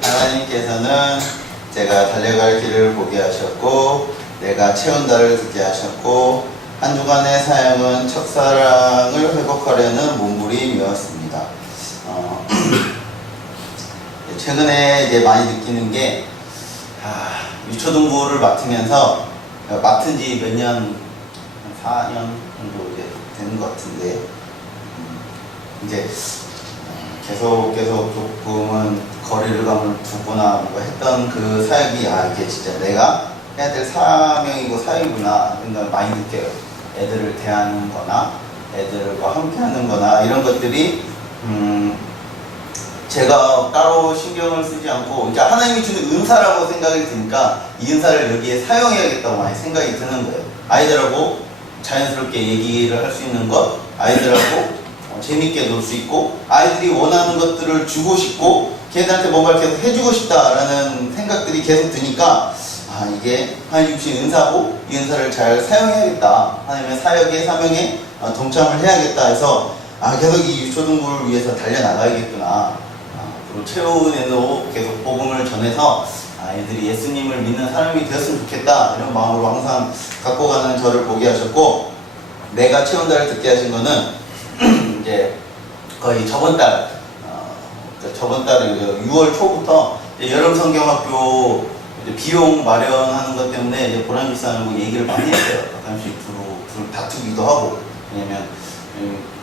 하나님께서는 제가 달려갈 길을 보게 하셨고 내가 채운다를 듣게 하셨고 한 주간의 사역은 첫사랑을 회복하려는 몸부림이었습니다. 최근에 이제 많이 느끼는 게 유초등부를 맡으면서 맡은 지 몇 년, 4년 정도 이제 되는 것 같은데 이제 계속 조금은 거리를 두거나 뭔가 했던 그 사역이 이게 진짜 내가 해야 될 사명이고 사역이구나 생각을 많이 느껴요. 애들을 대하는 거나 애들과 함께 하는 거나 이런 것들이 제가 따로 신경을 쓰지 않고 이제 하나님이 주는 은사라고 생각이 드니까 이 은사를 여기에 사용해야겠다고 많이 생각이 드는 거예요. 아이들하고 자연스럽게 얘기를 할 수 있는 것, 아이들하고 재밌게 놀 수 있고 아이들이 원하는 것들을 주고 싶고 걔들한테 뭔가를 계속 해주고 싶다라는 생각들이 계속 드니까 이게 하나님 주신 은사고 이 은사를 잘 사용해야겠다. 하나님의 사역의 사명에 동참을 해야겠다 해서 계속 이 유초등부를 위해서 달려나가야겠구나. 앞으로 최후에도 계속 복음을 전해서 아이들이 예수님을 믿는 사람이 되었으면 좋겠다 이런 마음으로 항상 갖고 가는 저를 보게 하셨고 내가 채운다를 듣게 하신 거는 이제 거의 저번 달에 6월 초부터 여름 성경학교 비용 마련하는 것 때문에 이제 보람일산하고 얘기를 많이 했어요. 가끔씩 둘 다투기도 하고 왜냐면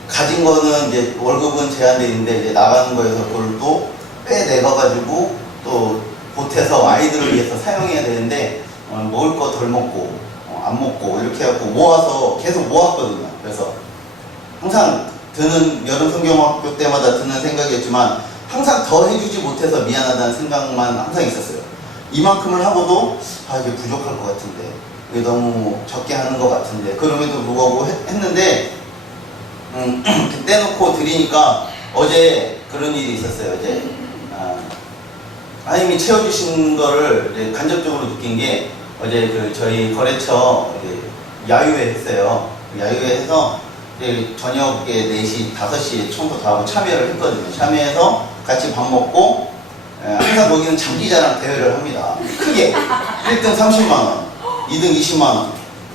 가진 거는 이제 월급은 제한되어 있는데 이제 나가는 거에서 그걸 또 빼내가가지고 또 보태서 아이들을 위해서 사용해야 되는데 먹을 거 덜 먹고 안 먹고 이렇게 해갖고 모아서 계속 모았거든요. 그래서 항상 드는 여름 성경학교 때마다 드는 생각이었지만 항상 더 해주지 못해서 미안하다는 생각만 항상 있었어요. 이만큼을 하고도 이게 부족할 것 같은데 이게 너무 적게 하는 것 같은데 그럼에도 불구하고 했는데 떼놓고 드리니까 어제 그런 일이 있었어요. 어제 하나님이 채워주신 거를 간접적으로 느낀 게 어제 저희 거래처 야유회 했어요. 야유회 해서 저녁에 4시, 5시에 청소 다 하고 참여를 했거든요. 참여해서 같이 밥 먹고 항상 거기는 장기자랑 대회를 합니다. 크게 1등 30만원, 2등 20만원,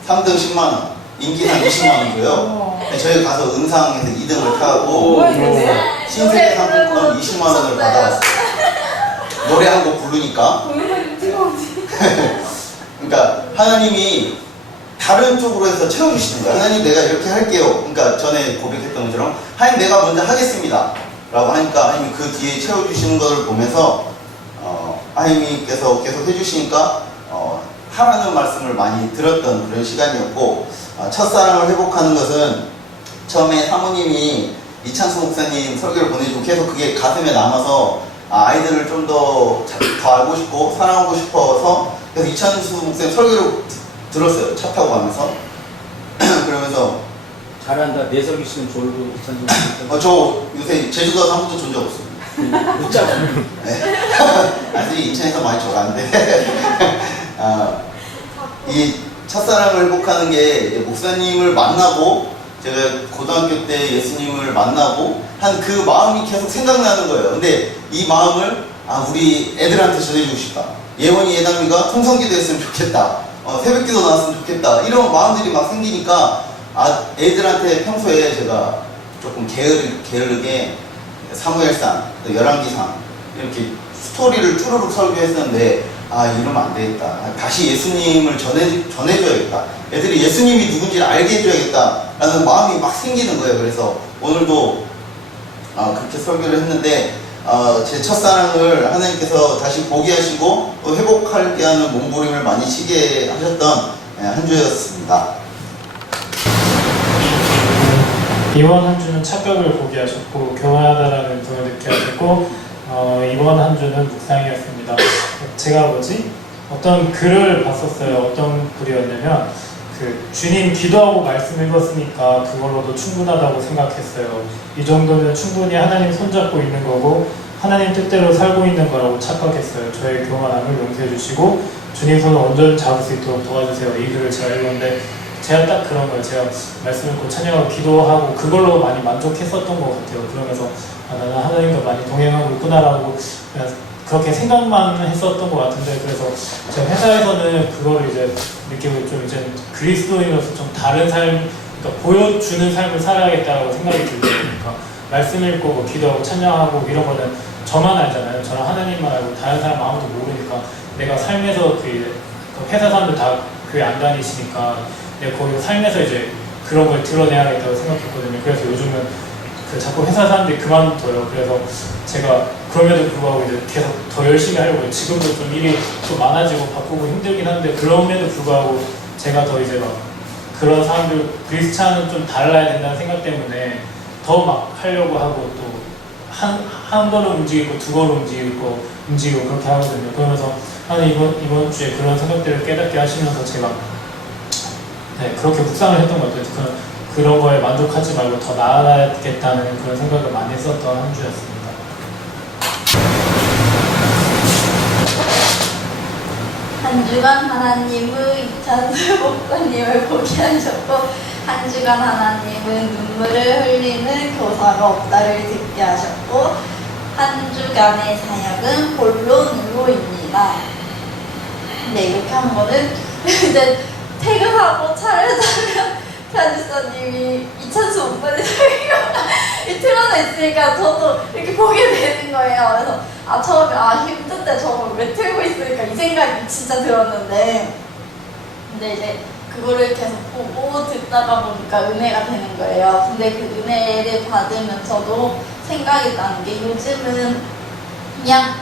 3등 10만원, 인기상 20만원 줘요. 저희 가서 은상에서 2등을 타고 신세계 상품권 20만원을 받아왔어요. 노래 한 곡 부르니까. 그러니까 하나님이 다른 쪽으로 해서 채워주시는 거예요. 하나님 내가 이렇게 할게요. 그러니까 전에 고백했던 것처럼 하나님 내가 먼저 하겠습니다 라고 하니까 하나님이 그 뒤에 채워주시는 것을 보면서 하나님께서 계속 해주시니까 하라는 말씀을 많이 들었던 그런 시간이었고 첫사랑을 회복하는 것은 처음에 사모님이 이창수 목사님 설교를 보내주고 계속 그게 가슴에 남아서 아이들을 좀 더 알고 싶고 사랑하고 싶어서 그래서 이창수 목사님 설교를 들었어요. 차 타고 가면서 그러면서 잘한다. 내 설교 씨는 졸고 이창수 저 요새 제주도 가서 한 번도 존 적 없어요. 못 잡아. 네. 아들이 인천에서 많이 졸았는데 이 첫사랑을 회복하는 게 목사님을 만나고 제가 고등학교 때 예수님을 만나고 한 그 마음이 계속 생각나는 거예요. 근데 이 마음을 우리 애들한테 전해주고 싶다. 예원이 예담이가 통성기도 했으면 좋겠다. 새벽기도 나왔으면 좋겠다. 이런 마음들이 막 생기니까 애들한테 평소에 제가 조금 게으르게 사무엘상, 열왕기상 이렇게 스토리를 쭈루룩 설교했었는데 이러면 안 되겠다. 다시 예수님을 전해줘야겠다. 애들이 예수님이 누군지를 알게 해줘야겠다 라는 마음이 막 생기는 거예요. 그래서 오늘도 그렇게 설교를 했는데 제 첫사랑을 하나님께서 다시 보게 하시고 또 회복하게 하는 몸부림을 많이 치게 하셨던 한 주였습니다. 이번 한 주는 착각을 보게 하셨고 교만하다라는 등을 느끼게 하셨고 이번 한 주는 묵상이었습니다. 제가 어떤 글을 봤었어요. 어떤 글이었냐면 주님 기도하고 말씀 읽었으니까 그걸로도 충분하다고 생각했어요. 이 정도면 충분히 하나님 손잡고 있는 거고 하나님 뜻대로 살고 있는 거라고 착각했어요. 저의 교만함을 용서해 주시고 주님 손을 온전히 잡을 수 있도록 도와주세요. 이 글을 제가 읽었는데 제가 딱 그런 거예요. 제가 말씀 읽고 찬양하고 기도하고 그걸로 많이 만족했었던 것 같아요. 그러면서 아, 나는 하나님과 많이 동행하고 있구나라고 그냥 그렇게 생각만 했었던 것 같은데, 그래서 제 회사에서는 그거를 이제 느끼고 좀 이제 그리스도인으로서 좀 다른 삶, 그러니까 보여주는 삶을 살아야겠다고 생각이 들더라고요. 그러니까 말씀 읽고 뭐 기도하고 찬양하고 이런 거는 저만 알잖아요. 저는 하나님만 알고 다른 사람 아무도 모르니까, 내가 삶에서 그 회사 사람들 다 교회 안 다니시니까 내가 거기 삶에서 이제 그런 걸 드러내야겠다고 생각했거든요. 그래서 요즘은 그 자꾸 회사 사람들이 그만둬요. 그래서 제가 그럼에도 불구하고 이제 계속 더 열심히 하려고 해요. 지금도 좀 일이 좀 많아지고 바쁘고 힘들긴 한데, 그럼에도 불구하고 제가 더 이제 막 그런 사람들 그리스찬은 좀 달라야 된다는 생각 때문에 더 막 하려고 하고, 또 한 번은 움직이고 두 번은 움직이고 그렇게 하거든요. 그러면서 이번 주에 그런 생각들을 깨닫게 하시면서 제가 그렇게 묵상을 했던 것 같아요. 그런 거에 만족하지 말고 더 나아가겠다는 그런 생각을 많이 했었던 한 주였습니다. 한 주간 하나님의 이찬수 목사님을 보게 하셨고, 한 주간 하나님은 눈물을 흘리는 교사가 없다를 듣게 하셨고, 한 주간의 사역은 본론으로입니다. 네, 이렇게 한 거는 이제 퇴근하고 차를 타면 편집사님이 이찬수 목사님 설교가 틀어져 있으니까 저도 이렇게 보게 되는 거예요. 그래서 처음에 힘든데 저걸 왜 틀고 있을까 이 생각이 진짜 들었는데, 근데 이제 그거를 계속 보고 듣다가 보니까 은혜가 되는 거예요. 근데 그 은혜를 받으면서도 생각이 나는 게, 요즘은 그냥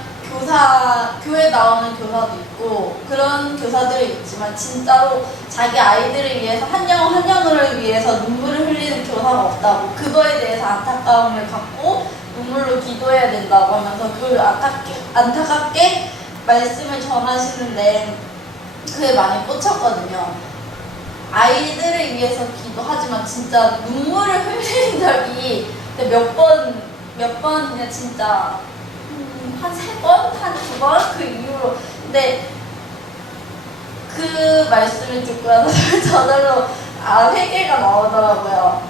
교회 나오는 교사도 있고 그런 교사들이 있지만, 진짜로 자기 아이들을 위해서 한 영혼 한 영혼을 위해서 눈물을 흘리는 교사가 없다고, 그거에 대해서 안타까움을 갖고 눈물로 기도해야 된다고 하면서 그 안타깝게 말씀을 전하시는데, 그게 많이 꽂혔거든요. 아이들을 위해서 기도하지만 진짜 눈물을 흘리는 적이 몇 번 그냥 진짜 한 3번? 한 2번? 그 이후로. 근데 그 말씀을 듣고 나서 저절로 회개가 나오더라고요.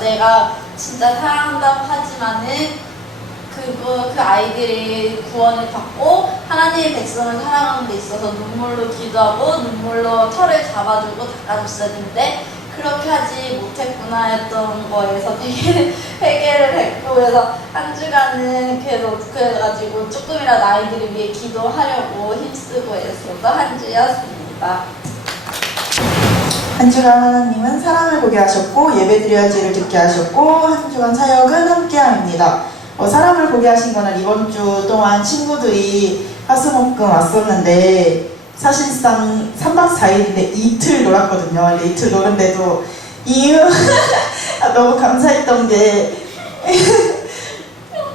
내가 진짜 사랑한다고 하지만은 그 아이들이 구원을 받고 하나님의 백성을 사랑하는 데 있어서 눈물로 기도하고 눈물로 털을 잡아주고 닦아줬어야 되는데 그렇게 하지 못했구나 했던 거에서 되게 회개를 했고, 그래서 한 주간은 그래가지고 조금이라도 아이들을 위해 기도하려고 힘쓰고 했었던 한 주였습니다. 한 주간 하나님은 사랑을 보게 하셨고 예배드려야지를 듣게 하셨고, 한 주간 사역은 함께함입니다. 사랑을 보게 하신 거는 이번 주 동안 친구들이 화수목금 왔었는데, 사실상 3박 4일인데 이틀 놀았거든요. 근데 이틀 노는데도 너무 감사했던 게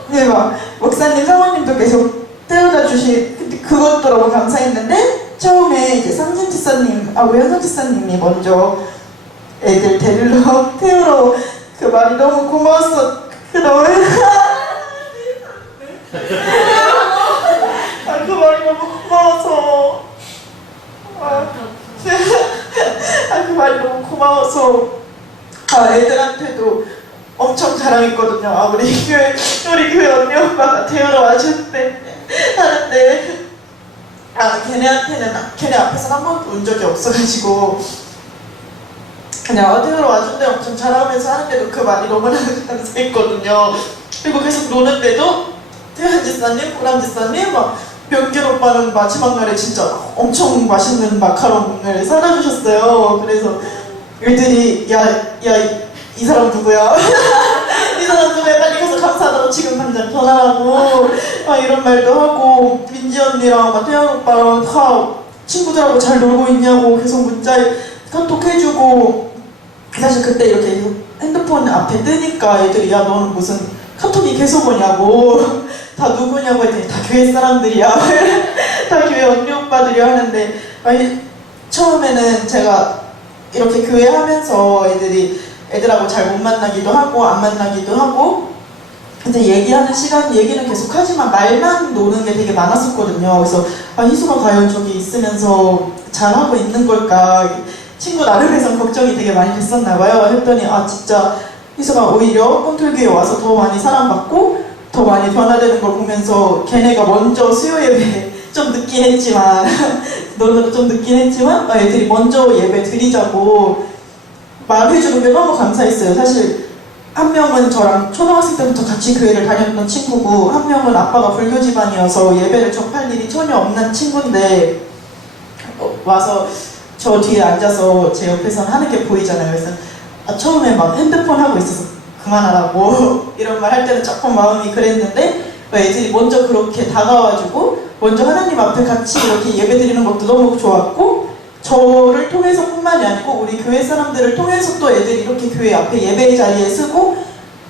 네, 막 목사님, 사모님도 계속 태워다 주시, 그것도 너무 감사했는데, 처음에 이제 상진 집사님, 우현석 집사님이 먼저 애들 데리러 태우러, 그 말이 너무 고마웠어. 그 말이 너무 고마워서. 그 말이 너무 고마워서 애들한테도 엄청 자랑했거든요. 우리 교회 언니 오빠가 태우러 와줬대 하는데, 걔네 앞에서 한 번도 운 적이 없어가지고 그냥 태우러 와준대 엄청 자랑하면서 하는데도 그 말이 너무나 감사했거든요. 그리고 계속 노는데도 태연 지사님, 보람 지사님, 명길 오빠는 마지막 날에 진짜 엄청 맛있는 마카롱을 사다 주셨어요. 그래서 애들이 이 사람 누구야? 이 사람 누구야? 빨리 가서 감사하다고 지금 당장 전화하고 이런 말도 하고, 민지 언니랑 태연 오빠랑 다 친구들하고 잘 놀고 있냐고 계속 문자에 카톡 해주고, 사실 그때 이렇게 핸드폰 앞에 뜨니까 애들이 야 너는 무슨 카톡이 계속 오냐고 다 누구냐고 했더니 다 교회 사람들이야 다 교회 언니 오빠들이야 하는데, 처음에는 제가 이렇게 교회 하면서 애들하고 잘 못 만나기도 하고 안 만나기도 하고, 근데 얘기하는 시간 얘기는 계속 하지만 말만 노는 게 되게 많았었거든요. 그래서 희수가 과연 저기 있으면서 잘하고 있는 걸까, 친구 나름에서 걱정이 되게 많이 됐었나 봐요. 했더니 진짜 희수가 오히려 꿈틀교에 와서 더 많이 사랑받고 더 많이 변화되는 걸 보면서 걔네가 먼저 수요 예배 좀 늦긴 했지만 너네도 좀 늦긴 했지만 애들이 먼저 예배 드리자고 말해주는 게 너무 감사했어요. 사실 한 명은 저랑 초등학생 때부터 같이 교회를 다녔던 친구고 한 명은 아빠가 불교 집안이어서 예배를 접할 일이 전혀 없는 친구인데 와서 저 뒤에 앉아서 제 옆에서는 하는 게 보이잖아요. 그래서 처음에 막 핸드폰 하고 있어서 그만하라고 이런 말 할 때는 조금 마음이 그랬는데 애들이 먼저 그렇게 다가와주고 먼저 하나님 앞에 같이 이렇게 예배 드리는 것도 너무 좋았고 저를 통해서 뿐만이 아니고 우리 교회 사람들을 통해서 또 애들이 이렇게 교회 앞에 예배 자리에 쓰고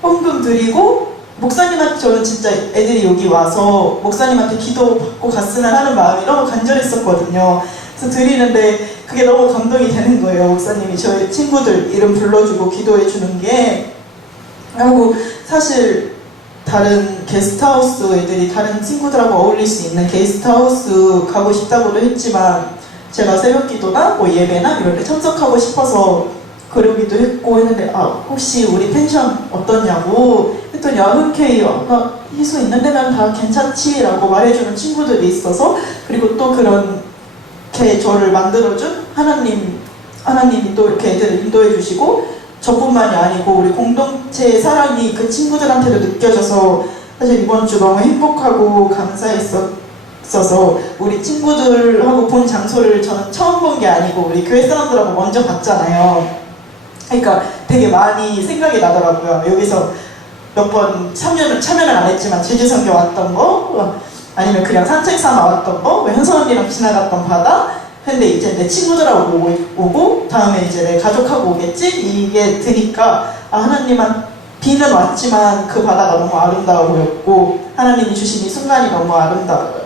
헌금 드리고 목사님한테 저는 진짜 애들이 여기 와서 목사님한테 기도 받고 갔으면 하는 마음이 너무 간절했었거든요. 그래서 드리는데 그게 너무 감동이 되는 거예요. 목사님이 저희 친구들 이름 불러주고 기도해 주는 게. 하고 사실 다른 게스트하우스 애들이 다른 친구들하고 어울릴 수 있는 게스트하우스 가고 싶다고도 했지만 제가 새벽기도나 뭐 예배나 이런 데 참석하고 싶어서 그러기도 했고 했는데 혹시 우리 펜션 어떠냐고 했더니 흔쾌히 아까 희수 있는 데면 다 괜찮지 라고 말해주는 친구들이 있어서 그리고 또 그렇게 저를 만들어준 하나님이 또 이렇게 애들을 인도해 주시고 저뿐만이 아니고 우리 공동체의 사랑이 그 친구들한테도 느껴져서 사실 이번 주 너무 행복하고 감사했어서 우리 친구들하고 본 장소를 저는 처음 본 게 아니고 우리 교회 사람들하고 먼저 봤잖아요. 그러니까 되게 많이 생각이 나더라고요. 여기서 몇 번 참여는 안 했지만 제주선교 왔던 거 아니면 그냥 산책 삼아 왔던 거 현선 언니랑 지나갔던 바다 근데 이제 내 친구들하고 오고 다음에 이제 내 가족하고 오겠지? 이게 드니까 하나님한 비는 왔지만 그 바다가 너무 아름다워 보였고 하나님이 주신 이 순간이 너무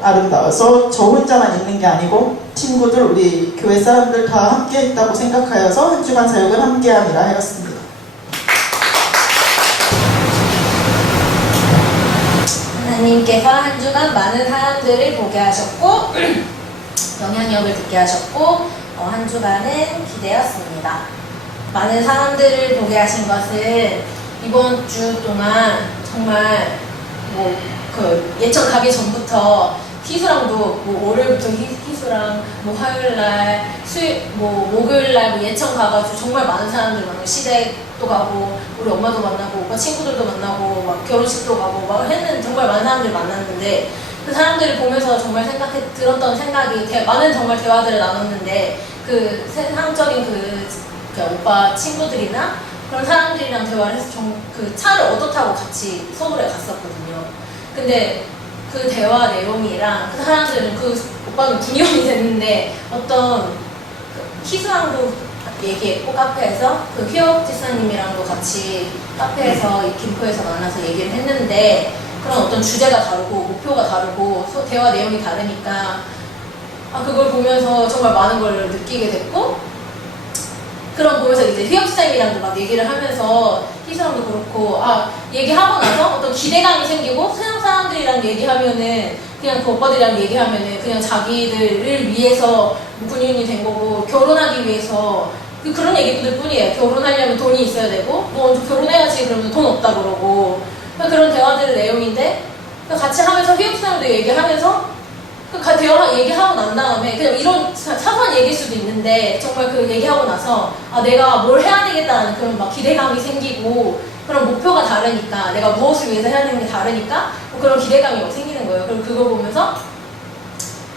아름다워서 저 혼자만 있는 게 아니고 친구들 우리 교회 사람들 다 함께 했다고 생각하여서 한 주간 사역을 함께함이라 하였습니다. 하나님께서 한 주간 많은 사람들을 보게 하셨고 영향력을 듣게 하셨고 한 주간은 기대였습니다. 많은 사람들을 보게 하신 것은 이번 주 동안 정말 예천 가기 전부터 희수랑도 월요일부터 희수랑 화요일날 목요일날 예천 가가지고 정말 많은 사람들 만나고 시댁도 가고 우리 엄마도 만나고 오빠 친구들도 만나고 막 결혼식도 가고 막 했는 정말 많은 사람들 만났는데 그 사람들을 보면서 정말 들었던 생각이 많은 정말 대화들을 나눴는데 그 세상적인 그 오빠 친구들이나 그런 사람들이랑 대화를 해서 그 차를 얻어 타고 같이 서울에 갔었거든요. 근데 그 대화 내용이랑 그 사람들은 그 오빠는 9년이 됐는데 어떤 희수랑도 얘기했고 카페에서 그 휘업 지사님이랑도 같이 카페에서 이 김포에서 만나서 얘기를 했는데 그런 어떤 주제가 다르고 목표가 다르고 대화 내용이 다르니까 그걸 보면서 정말 많은 걸 느끼게 됐고 그런 보면서 이제 휘업쌤이랑도 막 얘기를 하면서 희수랑도 그렇고 얘기하고 나서 어떤 기대감이 생기고 세상 사람들이랑 얘기하면은 그냥 그 오빠들이랑 얘기하면은 그냥 자기들을 위해서 군인이 된 거고 결혼하기 위해서 그런 얘기들 뿐이에요. 결혼하려면 돈이 있어야 되고 먼저 결혼해야지 그러면 돈 없다 그러고 그런 대화들의 내용인데 같이 하면서 휘업쌤도 얘기하면서 대화 얘기하고 난 다음에 그냥 이런 사소한 얘기일 수도 있는데 정말 그 얘기하고 나서 내가 뭘 해야 되겠다는 그런 막 기대감이 생기고 그런 목표가 다르니까 내가 무엇을 위해서 해야 되는 게 다르니까 그런 기대감이 막 생기는 거예요. 그리고 그걸 보면서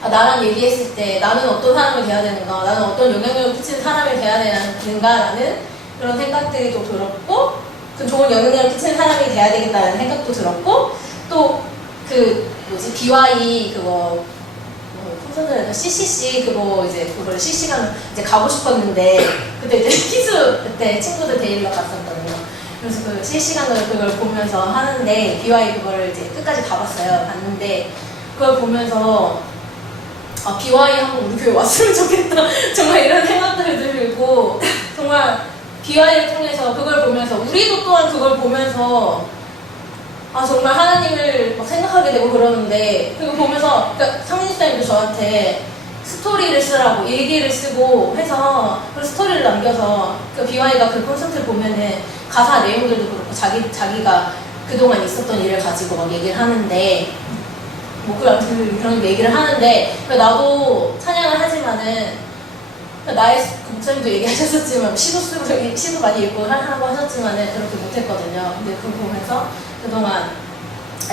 나랑 얘기했을 때 나는 어떤 사람이 돼야 되는가 나는 어떤 영향력을 끼치는 사람이 돼야 되는가라는 그런 생각들이 또 들었고 그 좋은 영향력을 끼치는 사람이 돼야 되겠다는 생각도 들었고 또 BY 그거 CCC 그거를 실시간 이제 가고 싶었는데 그때 이제 희수 그때 친구들 데리러 갔었거든요. 그래서 그 실시간으로 그걸 보면서 하는데 BY 그거를 이제 끝까지 다 봤는데 그걸 보면서 BY 한번 우리 교회 왔으면 좋겠다 정말 이런 생각들이 들고 정말 BY를 통해서 그걸 보면서 우리도 또한 그걸 보면서 정말 하나님을 막 생각하게 되고 그러는데 그거 보면서 상민수님도 저한테 스토리를 쓰라고 일기를 쓰고 해서 그 스토리를 남겨서 그 BY가 그 콘서트를 보면은 가사 내용들도 그렇고 자기가 그동안 있었던 일을 가지고 막 얘기를 하는데 뭐 그런 얘기를 하는데 나도 찬양을 하지만은 나의 그 목사님도 얘기하셨었지만 시도 많이 읽고 하고 하셨지만은 그렇게 못했거든요. 근데 그거 보면서 그동안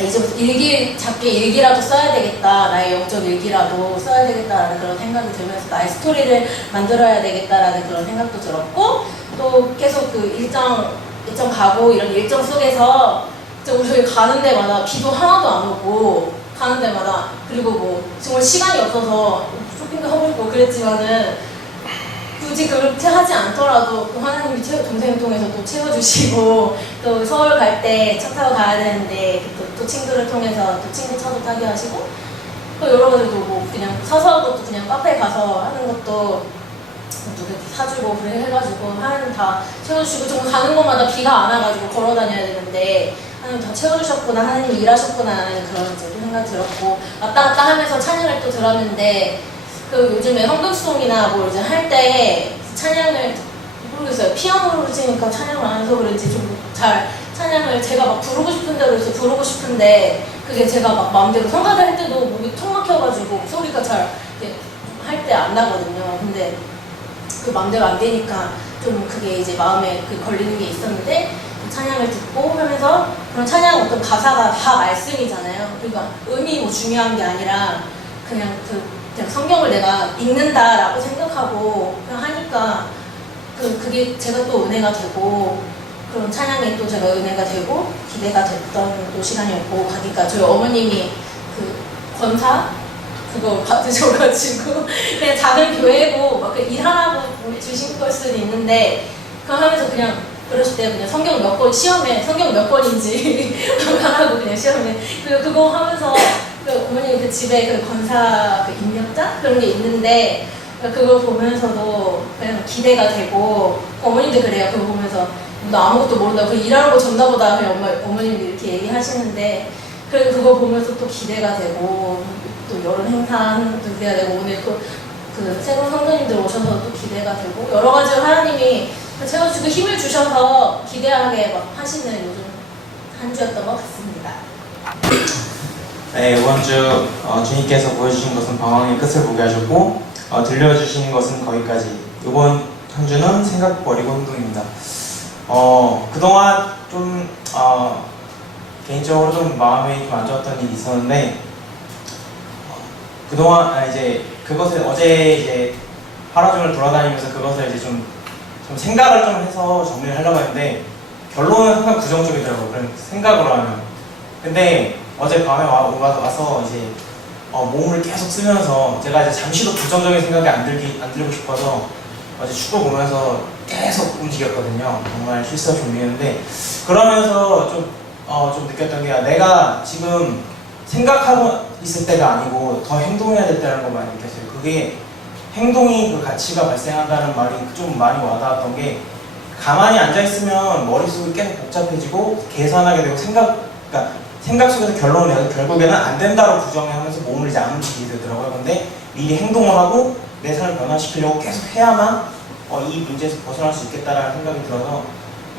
이제부터 작게 일기라도 써야 되겠다, 나의 영적 일기라도 써야 되겠다라는 그런 생각이 들면서 나의 스토리를 만들어야 되겠다라는 그런 생각도 들었고, 또 계속 그 일정 가고 이런 일정 속에서 우리 저기 가는 데마다 비도 하나도 안 오고 가는 데마다, 그리고 뭐 정말 시간이 없어서 쇼핑도 하고 싶고 그랬지만은 굳이 그렇게 하지 않더라도 하나님이 동생을 통해서 또 채워주시고, 또 서울 갈 때 차 타고 가야 되는데 또 친구를 통해서 또 친구 차도 타게 하시고, 또 여러 가지도 뭐 그냥 사소한 것도 그냥 카페에 가서 하는 것도 누구 사주고 그래 해가지고 하나님 다 채워주시고, 정말 가는 곳마다 비가 안 와가지고 걸어 다녀야 되는데 하나님 다 채워주셨구나, 하나님 일하셨구나 하는 그런 생각이 들었고, 왔다 갔다 하면서 찬양을 또 들었는데, 그 요즘에 헌금송이나 뭐 이제 할 때 찬양을 모르겠어요. 피아노로 치니까 찬양을 안 해서 그런지 좀 잘 찬양을 제가 막 부르고 싶은 대로 해서 부르고 싶은데, 그게 제가 막 마음대로 성가대 할 때도 목이 턱 막혀가지고 소리가 잘 할 때 안 나거든요. 근데 그 마음대로 안 되니까 좀 그게 이제 마음에 걸리는 게 있었는데, 찬양을 듣고 하면서 그런 찬양 어떤 가사가 다 말씀이잖아요. 그러니까 음이 뭐 중요한 게 아니라 그냥 성경을 내가 읽는다라고 생각하고 그냥 하니까 그게 제가 또 은혜가 되고, 그런 찬양이 또 제가 은혜가 되고 기대가 됐던 또 시간이었고, 가니까 저희 어머님이 그 권사 그거 받으셔가지고 그냥 작은 교회고 막 일하라고 주신 걸 수는 있는데, 그거 하면서 그냥 그러실 때 그냥 성경 몇 권 시험에 성경 몇 권인지 하고 그냥 시험에 그거 하면서 어머니 그 집에 그 권사 입력자 그런 게 있는데, 그걸 보면서도 그냥 기대가 되고, 어머님도 그래요. 그거 보면서 나 아무것도 모른다, 그 일하라고 줬나 보다 그냥 어머님이 이렇게 얘기하시는데, 그래도 그거 보면서 또 기대가 되고, 또 여러 행사하는 것도 기대가 되고, 오늘 그 새로운 성도님들 오셔서 또 기대가 되고, 여러 가지로 하나님이 채워주고 힘을 주셔서 기대하게 막 하시는 요즘 한 주였던 것 같습니다. 네, 이번 주 주님께서 보여주신 것은 방황의 끝을 보게 하셨고, 들려주신 것은 거기까지. 이번 한 주는 생각 버리고 행동입니다. 그동안 좀 개인적으로 좀 마음이 좀 안 좋았던 일이 있었는데, 그동안 이제 그것을 어제 이제 하루 종일 돌아다니면서 그것을 이제 좀 생각을 좀 해서 정리를 하려고 했는데, 결론은 항상 부정적이더라고요. 그런 생각으로 하면. 근데 어제 밤에 와서 이제 몸을 계속 쓰면서, 제가 이제 잠시도 부정적인 생각이 안 들고 싶어서 어제 축구 보면서 계속 움직였거든요. 정말 실수 없이 움직였는데, 그러면서 좀 느꼈던 게, 내가 지금 생각하고 있을 때가 아니고 더 행동해야 될 때라는 걸 많이 느꼈어요. 그게 행동이 그 가치가 발생한다는 말이 좀 많이 와닿았던 게, 가만히 앉아있으면 머릿속이 계속 복잡해지고 계산하게 되고 생각 속에서 결론을 내서 결국에는 안 된다고 부정하면서 몸을 이제 안 움직이게 되더라고요. 근데 미리 행동을 하고 내 삶을 변화시키려고 계속 해야만 이 문제에서 벗어날 수 있겠다라는 생각이 들어서,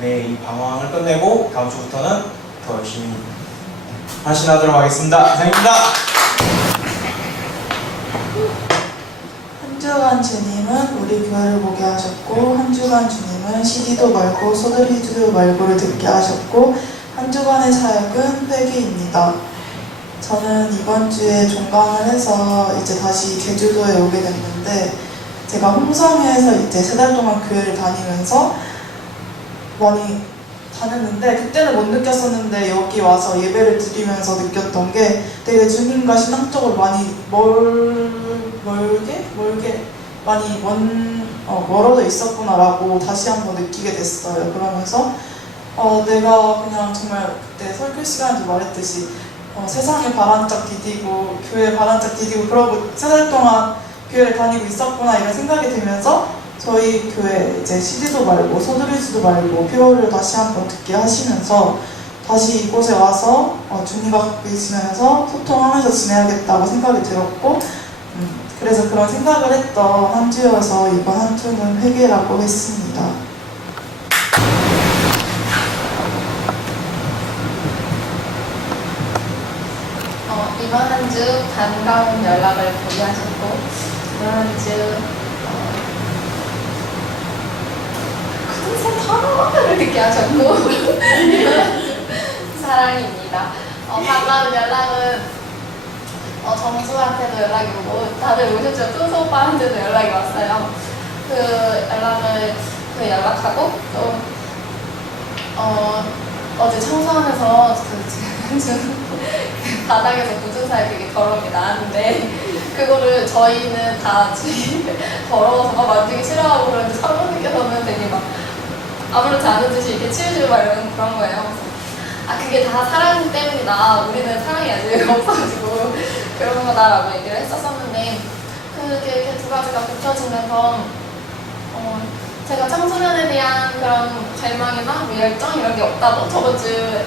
네, 이 방황을 끝내고 다음 주부터는 더 열심히 헌신하도록 하겠습니다. 이상입니다. 한 주간 주님은 우리 교회를 보게 하셨고, 한 주간 주님은 CD도 말고 소드리도 말고를 듣게 하셨고, 한 주간의 사역은 회개입니다. 저는 이번 주에 종강을 해서 이제 다시 제주도에 오게 됐는데, 제가 홍성에서 이제 3달 동안 교회를 다니면서 많이 다녔는데, 그때는 못 느꼈었는데 여기 와서 예배를 드리면서 느꼈던 게, 되게 주님과 신앙적으로 많이 멀게 많이 멀어져 있었구나라고 다시 한번 느끼게 됐어요. 그러면서 내가 그냥 정말 그때 설교 시간에도 말했듯이 세상에 발한짝 디디고 교회에 발한짝 디디고 그러고 3달 동안 교회를 다니고 있었구나, 이런 생각이 들면서 저희 교회 이제 CD도 말고 소드리지도 말고 표를 다시 한번 듣게 하시면서 다시 이곳에 와서 주님과 가까이 지내면서 소통하면서 지내야겠다고 생각이 들었고, 그래서 그런 생각을 했던 한 주여서 이번 한 주는 회개라고 했습니다. 이번 한 주 반가운 연락을 보게 하셨고 이번 한 주 굳은 사랑을 느끼게 하셨고 사랑입니다. 반가운 연락은 정수한테도 연락이 오고 다들 오셨죠? 뚜수 오빠한테도 연락이 왔어요. 그 연락하고 또 어제 청소하면서 바닥에서 굳은 살 되게 더러운 게 나왔는데 그거를 저희는 다 더러워서 막 만지기 싫어하고 그러는데 사모님께서는 되게 막 아무렇지 않은 듯이 이렇게 치우시고 막 이러는 그런 거예요. 그게 다 사랑 때문이다. 우리는 사랑이 아직 없어가지고 그런 거다라고 얘기를 했었었는데 그렇게 두 가지가 겹쳐지면서 제가 청소년에 대한 그런 갈망이나 열정 이런 게 없다고 저번 주에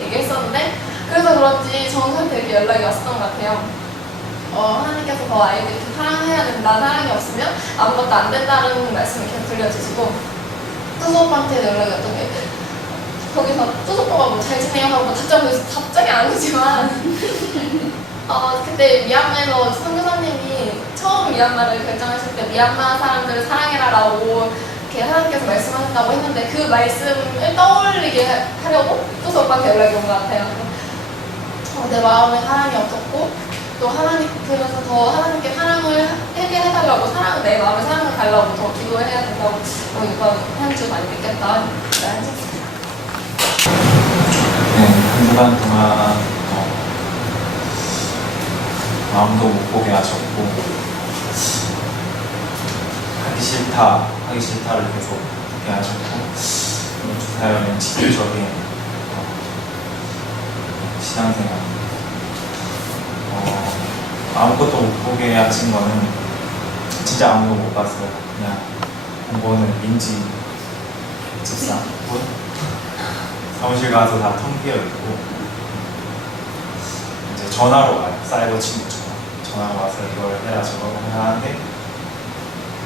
얘기했었는데 그래서 그런지 정수한테 이렇게 연락이 왔었던 것 같아요. 하나님께서 더 아이들 이렇게 사랑해야 된다. 사랑이 없으면 아무것도 안 된다는 말씀을 계속 들려주시고 뚜수 오빠한테 연락이 왔던 게 거기서 뚜수 오빠가 뭐 잘 지내요 하고 답장이 안 오지만 그때 미얀마에서 선교사님이 처음 미얀마를 결정하실 때 미얀마 사람들을 사랑해라라고 이렇게 하나님께서 말씀하신다고 했는데 그 말씀을 떠올리게 하려고 뚜수 오빠한테 연락이 온 것 같아요. 내 마음에 사랑이 없었고 또 하나님 그래서 더 하나님께 사랑을 하게 해달라고 내 마음에 사랑을 달라고 더 기도해야 된다고 이번 한 주 많이 느꼈다. 네, 한 주간 동안 마음도 못 보게 하셨고 하기 싫다를 계속 듣게 하셨고 주사연은 지질적인 신앙생활 아무것도 못 보게 하신 거는 진짜 아무도 못 봤어요. 그냥 공부는 민지 집사 사무실 가서 다 텅 비어 있고 이제 전화로 와요. 사이버 친구처럼 전화로 와서 이걸 해라 저걸 해라 하는데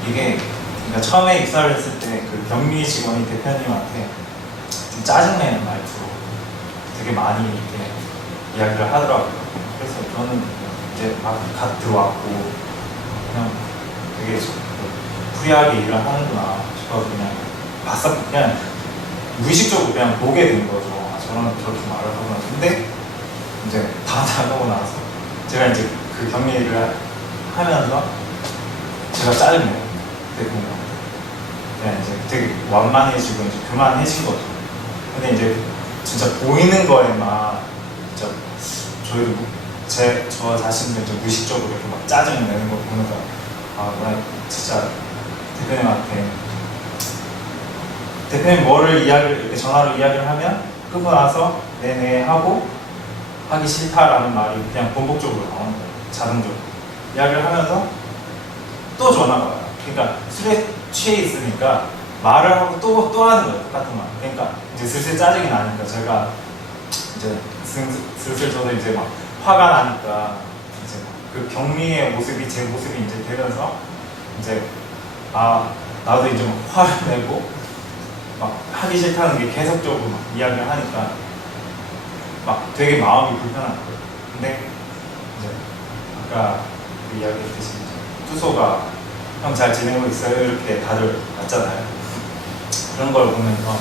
이게 그러니까 처음에 입사를 했을 때 그 경리 직원이 대표님한테 좀 짜증내는 말투로 되게 많이 이렇게 이야기를 하더라고요. 그래서 저는 이제 막 갓 들어왔고 그냥 되게 프리하게 일을 하는구나 싶어서 그냥 무의식적으로 그냥 보게 된 거죠. 저는 저렇게 말을 하구나. 근데 이제 다 나가고 나서 제가 이제 그 격리를 하면서 제가 짜증내요. 그냥 이제 되게 완만해지고 이제 그만해진 거죠. 근데 이제 진짜 보이는 거에만 진짜 저희도 저 자신도 이제 무의식적으로 이렇게 막 짜증을 내는 걸 보면서 나 진짜 대표님 뭐를 이렇게 전화로 이야기를 하면 끄고 나서 네네 하고 하기 싫다라는 말이 그냥 반복적으로 나오는 거예요. 자동적으로 이야기를 하면서 또 전화가 와요. 그러니까 술에 취해 있으니까 말을 하고 또 하는 거예요. 똑같은 말. 그러니까 이제 슬슬 짜증이 나니까 제가 이제 슬슬 저도 이제 막 화가 나니까 이제 그 격리의 모습이 제 모습이 이제 되면서 이제 나도 이제 막 화를 내고 막 하기 싫다는 게 계속적으로 막 이야기를 하니까 막 되게 마음이 불편한 거예요. 근데 이제 아까 그 이야기했듯이 뚜소가 형 잘 지내고 있어요? 이렇게 다들 왔잖아요. 그런 걸 보면서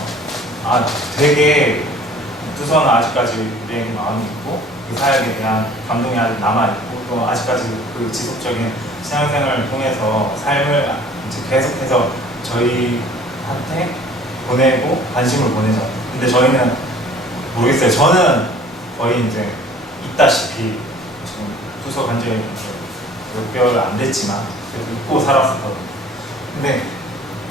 되게 뚜소는 아직까지 우리에게 마음이 있고 그 사역에 대한 감동이 아직 남아있고 또 아직까지 그 지속적인 신앙생활을 통해서 삶을 이제 계속해서 저희한테 보내고 관심을 보내죠. 근데 저희는 모르겠어요. 저는 거의 이제 있다시피 지금 뚜소 간지 몇 개월 안 됐지만 그래도 잊고 살았었거든요. 근데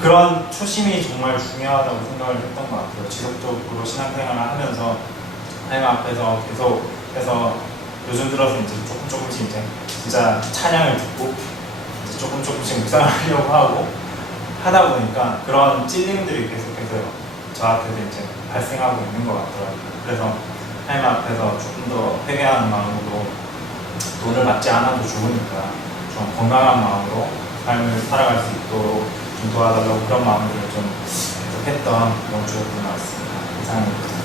그런 초심이 정말 중요하다고 생각을 했던 것 같아요. 지속적으로 신앙생활을 하면서 하나님 앞에서 계속해서 요즘 들어서 이제 조금씩 이제 진짜 찬양을 듣고 이제 조금씩 묵상을 하려고 하고 하다 보니까 그런 찔림들이 계속해서 저한테도 이제 발생하고 있는 것 같더라고요. 그래서 하나님 앞에서 조금 더 회개하는 마음으로 돈을 받지 않아도 좋으니까 좀 건강한 마음으로 삶을 살아갈 수 있도록 좀 도와달라고 그런 마음들을 좀 계속했던 이번 주였던 것 같습니다. 이상입니다.